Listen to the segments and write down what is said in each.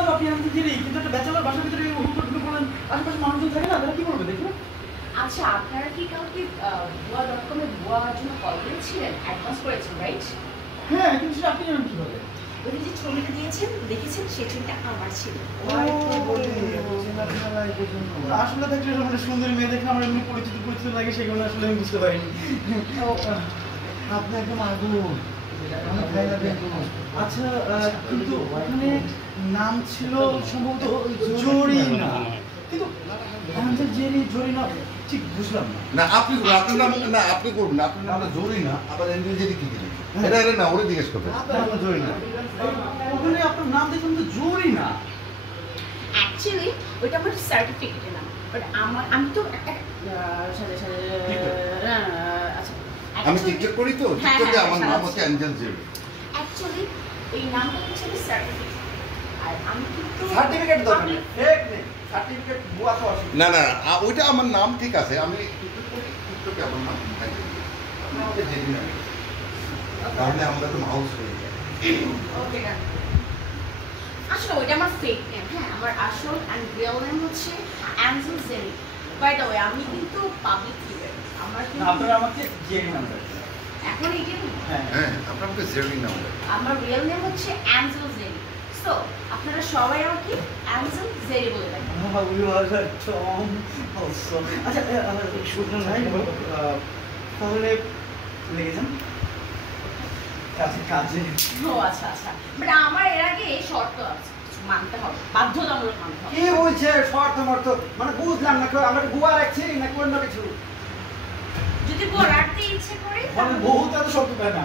বুঝলাম আপনি আমাদের জেরি, কিন্তু একটা ব্যাচেলর বাসার ভিতরে হুট বলেন, আশেপাশে মানুষজন থাকে না, তারা কি করবে দেখুন? আচ্ছা, আপনারা কি কাউকে ভুয়া.com এ ভুয়ার জন্য কল দিয়েছিলেন, অ্যাডভান্স করেছেন, রাইট? হ্যাঁ, কিন্তু সেটা আপনি জানেন কিভাবে? ওই যে ছবিটা দিয়েছেন, দেখেছেন, সেই ছবিটা আমার ছিল। আসলে দেখলে মানে সুন্দরী মেয়ে দেখে আমার এমনি পরিচিত লাগে, সেগুলো আসলে আমি বুঝতে পারিনি। আপনি একদম আগুন। আচ্ছা, কিন্তু ওখানে নাম ছিল সম্ভবত জরিনা, কিন্তু আমাদের জেরি জরিনা ঠিক বুঝলাম না। না আপনি আপনার নাম না আপনি করবেন না, আপনার নামটা জরিনা, আবার এনজিওজেরি কি দিলেন? এটা না ওরে জিজ্ঞেস করবেন। আপনার নাম জরিনা, ওখানে আপনার নাম দেখলাম তো জরিনা। অ্যাকচুয়ালি ওইটা আমার সার্টিফিকেটের নাম, বাট আমি তো একটা আচ্ছা, আমি টিকটক করি তো, টিকটকে আমার নাম হচ্ছে অ্যাঞ্জেল জেরি। অ্যাকচুয়ালি এই নামটা হচ্ছে সার্টিফিকেট, আর আমি কিন্তু সার্টিফিকেট দরকার নেই, ফেক নেই, সার্টিফিকেট ভুয়া তো আসে না না ওইটা আমার নাম ঠিক আছে, আমি টিকটক করি, টিকটকে আমার নাম অ্যাঞ্জেল জেরি। আপনি আমাকে জেরি না, তাহলে আমাদের তো মাউস হয়ে যায়। ওকে না, আসলে ওইটা আমার ফেক নেম। হ্যাঁ, আমার আসল অ্যান্ড রিয়েল নেম হচ্ছে Angel Jerry. By the way, আমি কিন্তু পাবলিক ফিগার। আমার কিন্তু আপনারা আমাকে জেরি নাম রাখবেন। এখন এইটা হ্যাঁ আপনার আমাকে জেরি নাম দেয়। আমার রিয়েল নেম হচ্ছে অ্যাঞ্জেল জেরি। সো আপনারা সবাই আমাকে অ্যাঞ্জেল জেরি বলে ডাকেন। আচ্ছা, শুনুন ভাই, তাহলে লেগেছেন কাজে। ও আচ্ছা আচ্ছা, বাট আমার এর আগে শর্ত আছে, কিছু মানতে হবে, বাধ্যতামূলক মানতে হবে। কি বলছে শর্ত মর্ত? মানে বুঝলাম না, আমরা গুয়া রাখছি না কোন কিছু? যদি বউ রাখতে ইচ্ছে করে ঘরের বউ তো এত শব্দ দেয় না,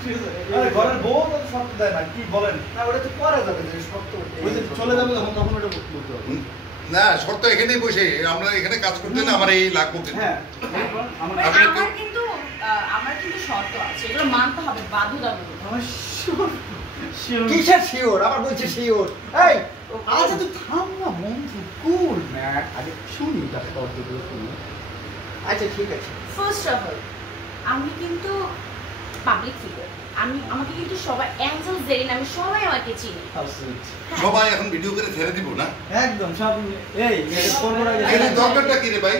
ঠিক আছে? আরে ঘরের বউ তো এত শব্দ দেয় না, কি বলেন? না ওটা তো করা যাবে যে শর্ত। ওই যে চলে যাবে তখন ওটা বলতে হবে। না শর্ত এখানেই বসে, আমরা এখানে কাজ করতে না আমার এই লাগবো কিন্তু। হ্যাঁ, বাট আমার কিন্তু শর্ত আছে, এগুলো মানতে হবে বাধ্যতামূলক। আমার শিওর। কিসের শিওর? আবার বলছে শিওর। এই আচ্ছা তুই থাম না বন্ধু, কুল ম্যাট, আগে শুনি তার শর্তগুলো শুনি। আচ্ছা ঠিক আছে। ফার্স্ট অফ অল, আমি কিন্তু পাবলিক ফিগার, আমাকে কিন্তু সবাই অ্যাঞ্জেল জেরি নামে সবাই আমাকে চিনে। How sweet. হ্যাঁ। সবাই এখন ভিডিও করে ছেড়ে দিব না? একদম সব এই ফোন করা এখানে দরকারটা কি রে ভাই?